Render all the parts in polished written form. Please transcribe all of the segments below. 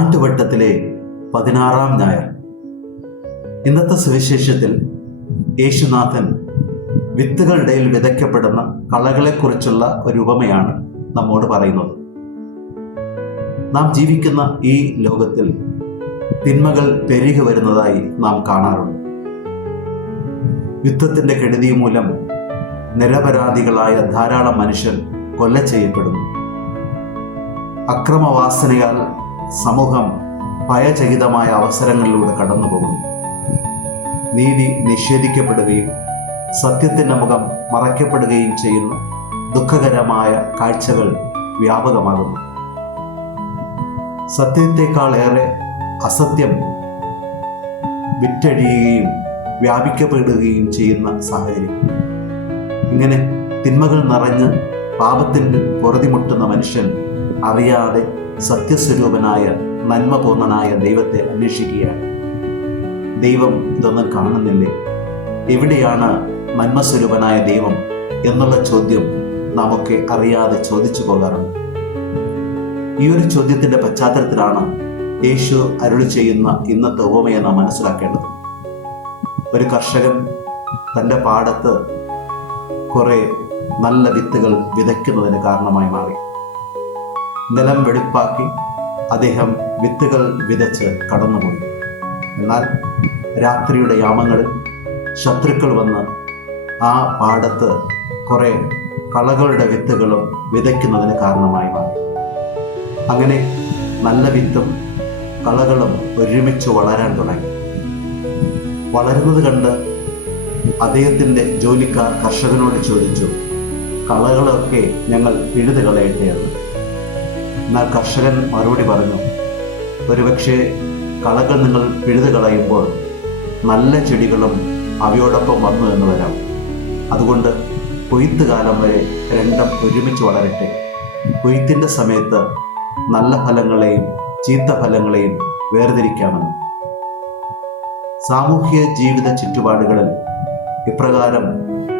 ആണ്ടുവട്ടത്തിലെ 16-ാം ഞായർ. ഇന്നത്തെ സുവിശേഷത്തിൽ യേശുനാഥൻ വിത്തുകളുടെ വിതയ്ക്കപ്പെടുന്ന കളകളെക്കുറിച്ചുള്ള ഒരു ഉപമയാണ് നമ്മോട് പറയുന്നത്. നാം ജീവിക്കുന്ന ഈ ലോകത്തിൽ തിന്മകൾ പെരുകി വരുന്നതായി നാം കാണാറുണ്ട്. യുദ്ധത്തിൻ്റെ കെടുതി മൂലം നിരപരാധികളായ ധാരാളം മനുഷ്യർ കൊല ചെയ്യപ്പെടുന്നു. അക്രമവാസനയാൽ സമൂഹം ഭയചകിതമായ അവസരങ്ങളിലൂടെ കടന്നുപോകുന്നു. നീതി നിഷേധിക്കപ്പെടുകയും സത്യത്തിൻ്റെ മുഖം മറയ്ക്കപ്പെടുകയും ചെയ്യുന്ന ദുഃഖകരമായ കാഴ്ചകൾ വ്യാപകമാകുന്നു. സത്യത്തെക്കാളേറെ അസത്യം വിറ്റഴിയുകയും വ്യാപിക്കപ്പെടുകയും ചെയ്യുന്ന സാഹചര്യം. ഇങ്ങനെ തിന്മകൾ നിറഞ്ഞ് പാപത്തിന് പൊറുതിമുട്ടുന്ന മനുഷ്യൻ അറിയാതെ സത്യസ്വരൂപനായ നന്മപൂർണനായ ദൈവത്തെ അന്വേഷിക്കുകയാണ്. ദൈവം ഇതൊന്നും കാണുന്നില്ലേ? എവിടെയാണ് നന്മസ്വരൂപനായ ദൈവം എന്നുള്ള ചോദ്യം നാമൊക്കെ അറിയാതെ ചോദിച്ചു പോകാറുണ്ട്. ഈ ഒരു ചോദ്യത്തിൻ്റെ പശ്ചാത്തലത്തിലാണ് യേശു അരുളി ചെയ്യുന്ന ഇന്നത്തെ ഉപമയെ നാം മനസ്സിലാക്കേണ്ടത്. ഒരു കർഷകൻ തൻ്റെ പാടത്ത് കുറെ നല്ല വിത്തുകൾ വിതയ്ക്കുന്നതിന് കാരണമായി മാറി. നിലം വെടിപ്പാക്കി അദ്ദേഹം വിത്തുകൾ വിതച്ച് കടന്നുപോയി. എന്നാൽ രാത്രിയുടെ യാമങ്ങളിൽ ശത്രുക്കൾ വന്ന് ആ പാടത്ത് കുറെ കളകളുടെ വിത്തുകളും വിതയ്ക്കുന്നതിന് കാരണമായി മാറി. അങ്ങനെ നല്ല വിത്തും കളകളും ഒരുമിച്ച് വളരാൻ തുടങ്ങി. വളരുന്നത് കണ്ട് അദ്ദേഹത്തിൻ്റെ ജോലിക്കാർ കർഷകനോട് ചോദിച്ചു, കളകളൊക്കെ ഞങ്ങൾ പിഴുത് കളയട്ടെ എന്ന്. എന്നാൽ കർഷകൻ മറുപടി പറഞ്ഞു, ഒരുപക്ഷെ കളകൾ നിങ്ങൾ പിഴുത് കളയുമ്പോൾ നല്ല ചെടികളും അവയോടൊപ്പം വന്നു എന്ന് വരാം. അതുകൊണ്ട് കൊയ്ത്ത് കാലം വരെ രണ്ടും ഒരുമിച്ച് വളരട്ടെ. കൊയ്ത്തിൻ്റെ സമയത്ത് നല്ല ഫലങ്ങളെയും ചീത്ത ഫലങ്ങളെയും വേർതിരിക്കാമെന്ന്. സാമൂഹ്യ ജീവിത ചുറ്റുപാടുകളിൽ ഇപ്രകാരം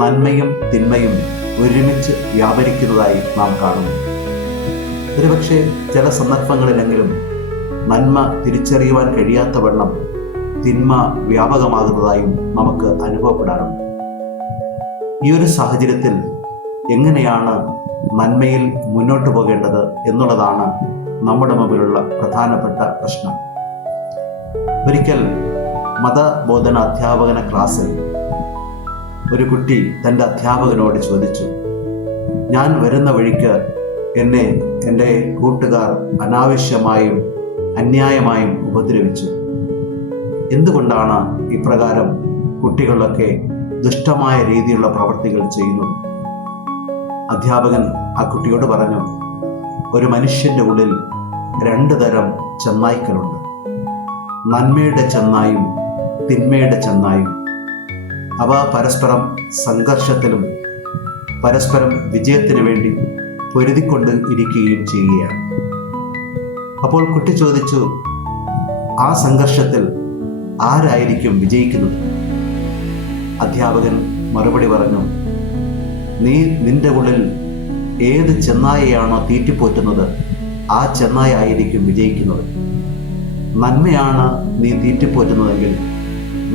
നന്മയും തിന്മയും ഒരുമിച്ച് വ്യാപരിക്കുന്നതായി നാം കാണുന്നു. ഒരുപക്ഷെ ചില സന്ദർഭങ്ങളിലെങ്കിലും നന്മ തിരിച്ചറിയുവാൻ കഴിയാത്ത വണ്ണം തിന്മ വ്യാപകമാകുന്നതായും നമുക്ക് അനുഭവപ്പെടാറുണ്ട്. ഈ ഒരു സാഹചര്യത്തിൽ എങ്ങനെയാണ് നന്മയിൽ മുന്നോട്ട് പോകേണ്ടത് എന്നുള്ളതാണ് നമ്മുടെ മുമ്പിലുള്ള പ്രധാനപ്പെട്ട പ്രശ്നം. ഒരിക്കൽ മതബോധന അധ്യാപകന ക്ലാസ്സിൽ ഒരു കുട്ടി തൻ്റെ അധ്യാപകനോട് ചോദിച്ചു, ഞാൻ വരുന്ന വഴിക്ക് എന്നെ എൻ്റെ കൂട്ടുകാർ അനാവശ്യമായും അന്യായമായും ഉപദ്രവിച്ചു. എന്തുകൊണ്ടാണ് ഇപ്രകാരം കുട്ടികളൊക്കെ ദുഷ്ടമായ രീതിയിലുള്ള പ്രവൃത്തികൾ ചെയ്യുന്നത്? അധ്യാപകൻ ആ കുട്ടിയോട് പറഞ്ഞു, ഒരു മനുഷ്യൻ്റെ ഉള്ളിൽ 2 തരം ചെന്നായ്ക്കളുണ്ട്. നന്മയുടെ ചെന്നായും തിന്മയുടെ ചെന്നായും. അവ പരസ്പരം സംഘർഷത്തിലും പരസ്പരം വിജയത്തിന് വേണ്ടി പൊരുതിക്കൊണ്ട് ഇരിക്കുകയും ചെയ്യുകയാണ്. അപ്പോൾ കുട്ടി ചോദിച്ചു, ആ സംഘർഷത്തിൽ ആരായിരിക്കും വിജയിക്കുന്നത്? അധ്യാപകൻ മറുപടി പറഞ്ഞു, നീ നിന്റെ ഉള്ളിൽ ഏത് ചെന്നായയാണോ തീറ്റിപ്പോറ്റുന്നത് ആ ചെന്നായ ആയിരിക്കും വിജയിക്കുന്നത്. നന്മയാണ് നീ തീറ്റിപ്പോറ്റുന്നതെങ്കിൽ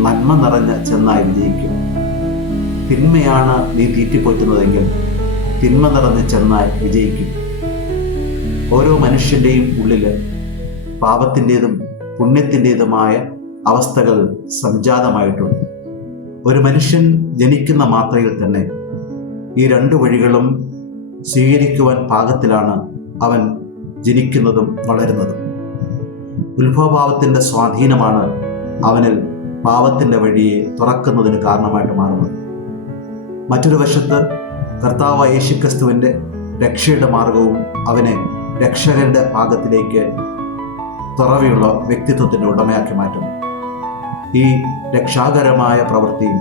നന്മ നിറഞ്ഞ ചെന്നായ വിജയിക്കും. തിന്മയാണ് നീ തീറ്റിപ്പോറ്റുന്നതെങ്കിൽ തിന്മ നിറഞ്ഞ ചെന്നായ വിജയിക്കും. ഓരോ മനുഷ്യൻ്റെയും ഉള്ളിൽ പാപത്തിൻ്റെതും പുണ്യത്തിൻ്റെതുമായ അവസ്ഥകൾ സംജാതമായിട്ടുണ്ട്. ഒരു മനുഷ്യൻ ജനിക്കുന്ന മാത്രയിൽ തന്നെ ഈ 2 വഴികളും സ്വീകരിക്കുവാൻ പാകത്തിലാണ് അവൻ ജനിക്കുന്നതും വളരുന്നതും. ഉത്ഭവഭാവത്തിൻ്റെ സ്വാധീനമാണ് അവനിൽ പാപത്തിൻ്റെ വഴിയെ തുറക്കുന്നതിന് കാരണമായിട്ട് മാറുന്നത്. മറ്റൊരു വശത്ത് കർത്താവായ യേശുക്രിസ്തുവിൻ്റെ രക്ഷയുടെ മാർഗവും അവനെ രക്ഷകന്റെ ഭാഗത്തിലേക്ക് തുറവിയുള്ള വ്യക്തിത്വത്തിൻ്റെ ഉടമയാക്കി മാറ്റുന്നു. ഈ രക്ഷാകരമായ പ്രവൃത്തിയും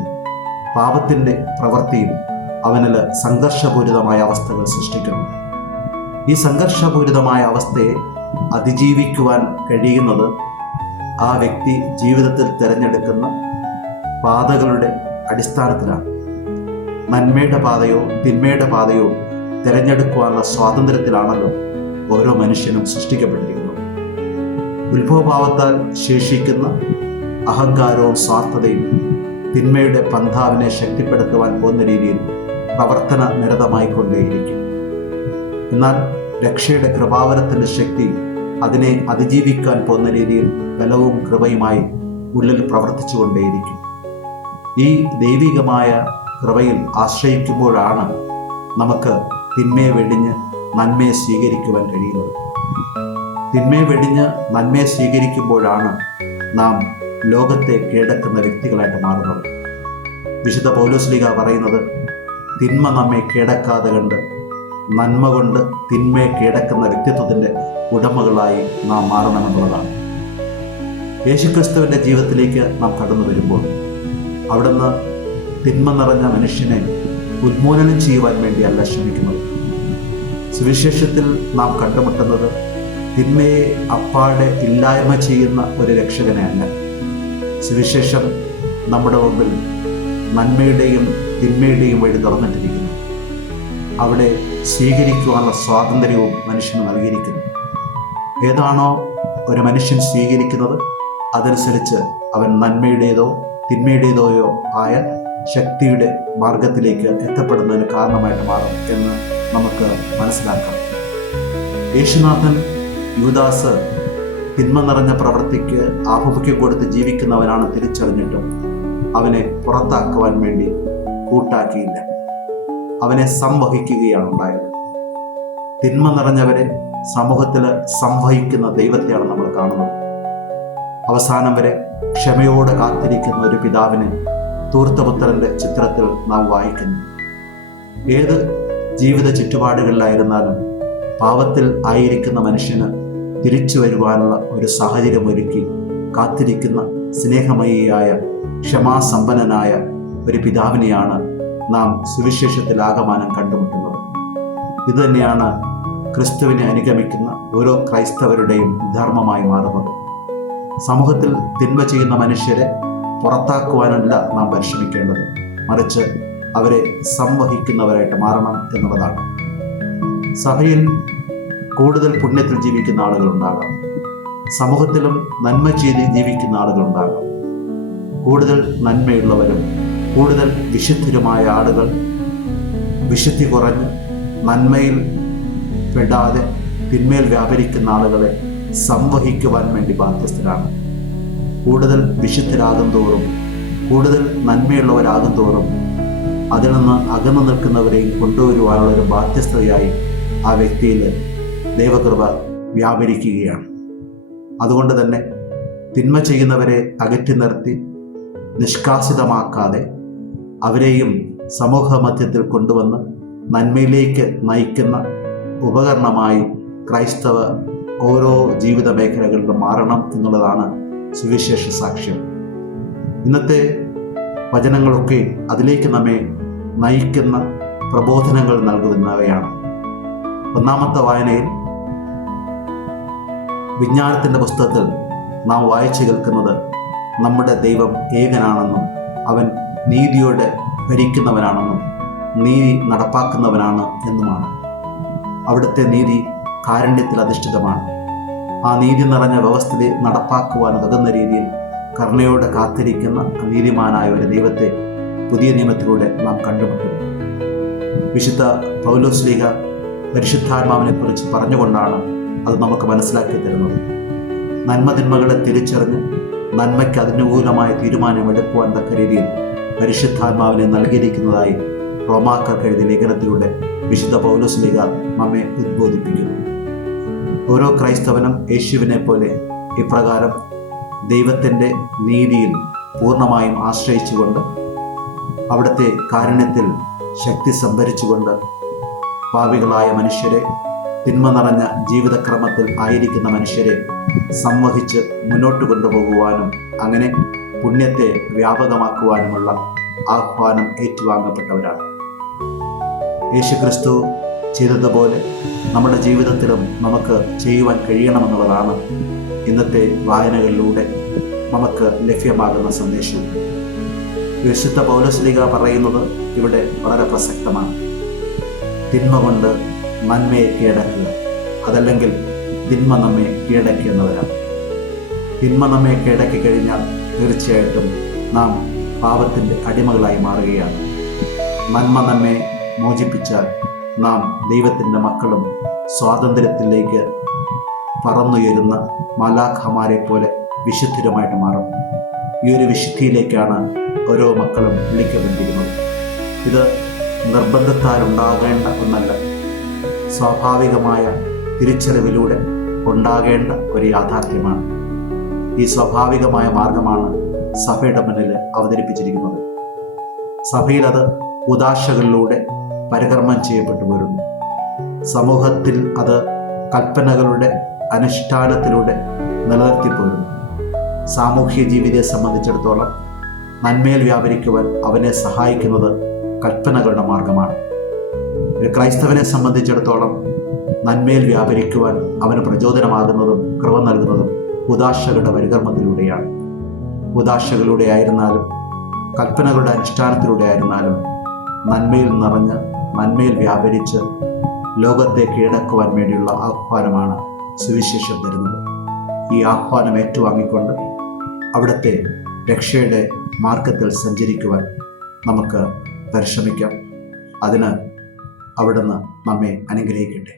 പാപത്തിൻ്റെ പ്രവൃത്തിയും അവനിൽ സംഘർഷപൂരിതമായ അവസ്ഥകൾ സൃഷ്ടിക്കുന്നു. ഈ സംഘർഷപൂരിതമായ അവസ്ഥയെ അതിജീവിക്കുവാൻ കഴിയുന്നത് ആ വ്യക്തി ജീവിതത്തിൽ തിരഞ്ഞെടുക്കുന്ന പാതകളുടെ അടിസ്ഥാനത്തിലാണ്. നന്മയുടെ പാതയോ തിന്മയുടെ പാതയോ തിരഞ്ഞെടുക്കുവാനുള്ള സ്വാതന്ത്ര്യത്തിലാണല്ലോ ഓരോ മനുഷ്യനും സൃഷ്ടിക്കപ്പെട്ടിരിക്കുന്നത്. ഉത്ഭവഭാവത്താൽ ശേഷിക്കുന്ന അഹങ്കാരവും സ്വാർത്ഥതയും തിന്മയുടെ പന്ഥാവിനെ ശക്തിപ്പെടുത്തുവാൻ പോകുന്ന രീതിയിൽ പ്രവർത്തന നിരതമായിക്കൊണ്ടേയിരിക്കും. എന്നാൽ രക്ഷയുടെ കൃപാവരത്തിൻ്റെ ശക്തി അതിനെ അതിജീവിക്കാൻ പോകുന്ന രീതിയിൽ ബലവും കൃപയുമായി ഉള്ളിൽ പ്രവർത്തിച്ചുകൊണ്ടേയിരിക്കും. ഈ ദൈവികമായ കൃപയിൽ ആശ്രയിക്കുമ്പോഴാണ് നമുക്ക് തിന്മയെ വെടിഞ്ഞ് നന്മയെ സ്വീകരിക്കുവാൻ കഴിയുന്നത്. തിന്മയെ വെടിഞ്ഞ് നന്മയെ സ്വീകരിക്കുമ്പോഴാണ് നാം ലോകത്തെ കീഴടക്കുന്ന വ്യക്തികളായിട്ട് മാറുന്നത്. വിശുദ്ധ പൗലോസ്ലീഹ പറയുന്നത്, തിന്മ നമ്മെ കീഴടക്കാതെ കണ്ട് നന്മ കൊണ്ട് തിന്മയെ കീഴടക്കുന്ന വ്യക്തിത്വത്തിൻ്റെ ഉടമകളായി നാം മാറണമെന്നുള്ളതാണ്. യേശുക്രിസ്തുവിൻ്റെ ജീവിതത്തിലേക്ക് നാം കടന്നു വരുമ്പോൾ അവിടുന്ന് തിന്മ നിറഞ്ഞ മനുഷ്യനെ ഉന്മൂലനം ചെയ്യുവാൻ വേണ്ടിയല്ല ശ്രമിക്കുന്നത്. സുവിശേഷത്തിൽ നാം കണ്ടുമുട്ടുന്നത് തിന്മയെ അപ്പാടെ ഇല്ലായ്മ ചെയ്യുന്ന ഒരു രക്ഷകനെ അല്ല. സുവിശേഷം നമ്മുടെ മുമ്പിൽ നന്മയുടെയും തിന്മയുടെയും വഴി തുറന്നിട്ടിരിക്കുന്നു. അവിടെ സ്വീകരിക്കുവാനുള്ള സ്വാതന്ത്ര്യവും മനുഷ്യന് നൽകിയിരിക്കുന്നു. ഏതാണോ ഒരു മനുഷ്യൻ സ്വീകരിക്കുന്നത് അതനുസരിച്ച് അവൻ നന്മയുടേതോ തിന്മയുടേതോയോ ആയ ശക്തിയുടെ മാർഗത്തിലേക്ക് എത്തപ്പെടുന്നതിന് കാരണമായിട്ട് മാറും എന്ന് നമുക്ക് മനസ്സിലാക്കാം. യേശുനാഥൻ യൂദാസ് തിന്മ നിറഞ്ഞ പ്രവൃത്തിക്ക് ആഭിമുഖ്യം കൊടുത്ത് ജീവിക്കുന്നവനാണ് തിരിച്ചറിഞ്ഞിട്ടും അവനെ പുറത്താക്കുവാൻ വേണ്ടി കൂട്ടാക്കിയില്ല. അവനെ സംവഹിക്കുകയാണ് ഉണ്ടായത്. തിന്മ നിറഞ്ഞവരെ സമൂഹത്തിൽ സംവഹിക്കുന്ന ദൈവത്തെയാണ് നമ്മൾ കാണുന്നത്. അവസാനം വരെ ക്ഷമയോടെ കാത്തിരിക്കുന്ന ഒരു പിതാവിനെ ധൂർത്തപുത്രന്റെ ചിത്രത്തിൽ നാം വായിക്കുന്നു. ഏത് ജീവിത ചുറ്റുപാടുകളിലായിരുന്നാലും പാപത്തിൽ ആയിരിക്കുന്ന മനുഷ്യന് തിരിച്ചു വരുവാനുള്ള ഒരു സാഹചര്യമൊരുക്കി കാത്തിരിക്കുന്ന സ്നേഹമയിയായ ക്ഷമാസമ്പന്നനായ ഒരു പിതാവിനെയാണ് നാം സുവിശേഷത്തിൽ ആകമാനം കണ്ടുമുട്ടുന്നത്. ഇതുതന്നെയാണ് ക്രിസ്തുവിനെ അനുഗമിക്കുന്ന ഓരോ ക്രൈസ്തവരുടെയും ധർമ്മമായി മാറുന്നത്. സമൂഹത്തിൽ തിന്മ ചെയ്യുന്ന മനുഷ്യരെ പുറത്താക്കുവാനല്ല നാം പരിശ്രമിക്കേണ്ടത്, മറിച്ച് അവരെ സംവഹിക്കുന്നവരായിട്ട് മാറണം എന്നുള്ളതാണ്. സഭയിൽ കൂടുതൽ പുണ്യത്തിൽ ജീവിക്കുന്ന ആളുകളുണ്ടാകാം, സമൂഹത്തിലും നന്മ ചെയ്ത് ജീവിക്കുന്ന ആളുകളുണ്ടാകാം. കൂടുതൽ നന്മയുള്ളവരും കൂടുതൽ വിശുദ്ധരുമായ ആളുകൾ വിശുദ്ധി കുറഞ്ഞ് നന്മയിൽ പെടാതെ തിന്മയിൽ വ്യാപരിക്കുന്ന ആളുകളെ സംവഹിക്കുവാൻ വേണ്ടി ബാധ്യസ്ഥരാണ്. കൂടുതൽ വിശുദ്ധരാകും തോറും, കൂടുതൽ നന്മയുള്ളവരാകും തോറും അതിൽ നിന്ന് അകന്നു നിൽക്കുന്നവരെയും കൊണ്ടുവരുവാനുള്ള ഒരു ബാധ്യസ്ഥതയായി ആ വ്യക്തിയിൽ ദൈവകൃപ വ്യാപരിക്കുകയാണ്. അതുകൊണ്ട് തന്നെ തിന്മ ചെയ്യുന്നവരെ അകറ്റി നിർത്തി നിഷ്കാസിതമാക്കാതെ അവരെയും സമൂഹ മധ്യത്തിൽ കൊണ്ടുവന്ന് നന്മയിലേക്ക് നയിക്കുന്ന ഉപകരണമായി ക്രൈസ്തവ ഓരോ ജീവിത മേഖലകളിലും മാറണം എന്നുള്ളതാണ് സുവിശേഷ സാക്ഷ്യം. ഇന്നത്തെ വചനങ്ങളൊക്കെ അതിലേക്ക് നമ്മെ നയിക്കുന്ന പ്രബോധനങ്ങൾ നൽകുന്നവയാണ്. ഒന്നാമത്തെ വായനയിൽ വിജ്ഞാനത്തിൻ്റെ പുസ്തകത്തിൽ നാം വായിച്ചു കേൾക്കുന്നത് നമ്മുടെ ദൈവം ഏകനാണെന്നും അവൻ നീതിയോടെ ഭരിക്കുന്നവനാണെന്നും നീതി നടപ്പാക്കുന്നവനാണ് എന്നുമാണ്. അവിടുത്തെ നീതി കാരുണ്യത്തിൽ അധിഷ്ഠിതമാണ്. ആ നീതി നിറഞ്ഞ വ്യവസ്ഥിതി നടപ്പാക്കുവാൻ ഉതകുന്ന രീതിയിൽ കരുണയോടെ കാത്തിരിക്കുന്ന നീതിമാനായ ഒരു ദൈവത്തെ പുതിയ നിയമത്തിലൂടെ നാം കണ്ടുമുട്ടുന്നു. വിശുദ്ധ പൗലോസ്ലീഹ പരിശുദ്ധാത്മാവിനെ കുറിച്ച് പറഞ്ഞുകൊണ്ടാണ് അത് നമുക്ക് മനസ്സിലാക്കി തരുന്നത്. നന്മതിന്മകളെ തിരിച്ചറിഞ്ഞ് നന്മയ്ക്ക് അനുകൂലമായ തീരുമാനമെടുക്കുവാൻ തക്ക രീതിയിൽ പരിശുദ്ധാത്മാവിനെ നൽകിയിരിക്കുന്നതായി റോമാക്കാർക്ക് എഴുതിയ ലേഖനത്തിലൂടെ വിശുദ്ധ പൗലോസ്ലീഹ നമ്മെ ഉദ്ബോധിപ്പിക്കുന്നു. ഓരോ ക്രൈസ്തവനും യേശുവിനെ പോലെ ഇപ്രകാരം ദൈവത്തിൻ്റെ നീതിയിൽ പൂർണ്ണമായും ആശ്രയിച്ചുകൊണ്ട് അവിടുത്തെ കാരുണ്യത്തിൽ ശക്തി സംഭരിച്ചുകൊണ്ട് പാപികളായ മനുഷ്യരെ, തിന്മ നിറഞ്ഞ ജീവിതക്രമത്തിൽ ആയിരിക്കുന്ന മനുഷ്യരെ സംവഹിച്ച് മുന്നോട്ട് കൊണ്ടുപോകുവാനും അങ്ങനെ പുണ്യത്തെ വ്യാപകമാക്കുവാനുമുള്ള ആഹ്വാനം ഏറ്റുവാങ്ങപ്പെട്ടവരാണ്. യേശുക്രിസ്തു ചെയ്തതുപോലെ നമ്മുടെ ജീവിതത്തിലും നമുക്ക് ചെയ്യുവാൻ കഴിയണമെന്നുള്ളതാണ് ഇന്നത്തെ വായനകളിലൂടെ നമുക്ക് ലഭ്യമാകുന്ന സന്ദേശവും. വിശുദ്ധ പൗലോസ്ലീഹ പറയുന്നത് ഇവിടെ വളരെ പ്രസക്തമാണ്. തിന്മ കൊണ്ട് നന്മയെ കീഴടക്കുക, അതല്ലെങ്കിൽ തിന്മ നമ്മെ കീഴടക്കി എന്നവരാണ്. തിന്മ നമ്മെ കീഴടക്കി കഴിഞ്ഞാൽ തീർച്ചയായിട്ടും നാം പാപത്തിൻ്റെ അടിമകളായി മാറുകയാണ്. നന്മ നമ്മെ മോചിപ്പിച്ചാൽ നാം ദൈവത്തിൻ്റെ മക്കളും സ്വാതന്ത്ര്യത്തിലേക്ക് പറന്നുയരുന്ന മാലാഖമാരെ പോലെ വിശുദ്ധരുമായിട്ട് മാറും. ഈ ഒരു വിശുദ്ധിയിലേക്കാണ് ഓരോ മക്കളും വിളിക്കപ്പെട്ടിരിക്കുന്നത്. ഇത് നിർബന്ധത്താൽ ഉണ്ടാകേണ്ട ഒന്നല്ല, സ്വാഭാവികമായ തിരിച്ചറിവിലൂടെ ഉണ്ടാകേണ്ട ഒരു യാഥാർത്ഥ്യമാണ്. ഈ സ്വാഭാവികമായ മാർഗമാണ് സഭയുടെ മുന്നിൽ അവതരിപ്പിച്ചിരിക്കുന്നത്. സഭയിൽ അത് ഉദാശകളിലൂടെ പരികർമ്മം ചെയ്യപ്പെട്ടു വരുന്നു. സമൂഹത്തിൽ അത് കൽപ്പനകളുടെ അനുഷ്ഠാനത്തിലൂടെ നിലനിർത്തിപ്പോരുന്നു. സാമൂഹ്യ ജീവിതത്തെ സംബന്ധിച്ചിടത്തോളം നന്മയിൽ വ്യാപരിക്കുവാൻ അവനെ സഹായിക്കുന്നത് കൽപ്പനകളുടെ മാർഗമാണ്. ഒരു ക്രൈസ്തവനെ സംബന്ധിച്ചിടത്തോളം നന്മയിൽ വ്യാപരിക്കുവാൻ അവന് പ്രചോദനമാകുന്നതും കൃപ നൽകുന്നതും ഉദാശകളുടെ പരികർമ്മത്തിലൂടെയാണ്. ഉദാശകളിലൂടെ ആയിരുന്നാലും കൽപ്പനകളുടെ അനുഷ്ഠാനത്തിലൂടെ ആയിരുന്നാലും നന്മയിൽ നിറഞ്ഞ് നന്മയിൽ വ്യാപരിച്ച് ലോകത്തെ കീഴടക്കുവാൻ വേണ്ടിയുള്ള ആഹ്വാനമാണ് സുവിശേഷം തരുന്നത്. ഈ ആഹ്വാനം ഏറ്റുവാങ്ങിക്കൊണ്ട് അവിടുത്തെ രക്ഷയുടെ മാർഗത്തിൽ സഞ്ചരിക്കുവാൻ നമുക്ക് പരിശ്രമിക്കാം. അതിന് അവിടുന്ന് നമ്മെ അനുഗ്രഹിക്കട്ടെ.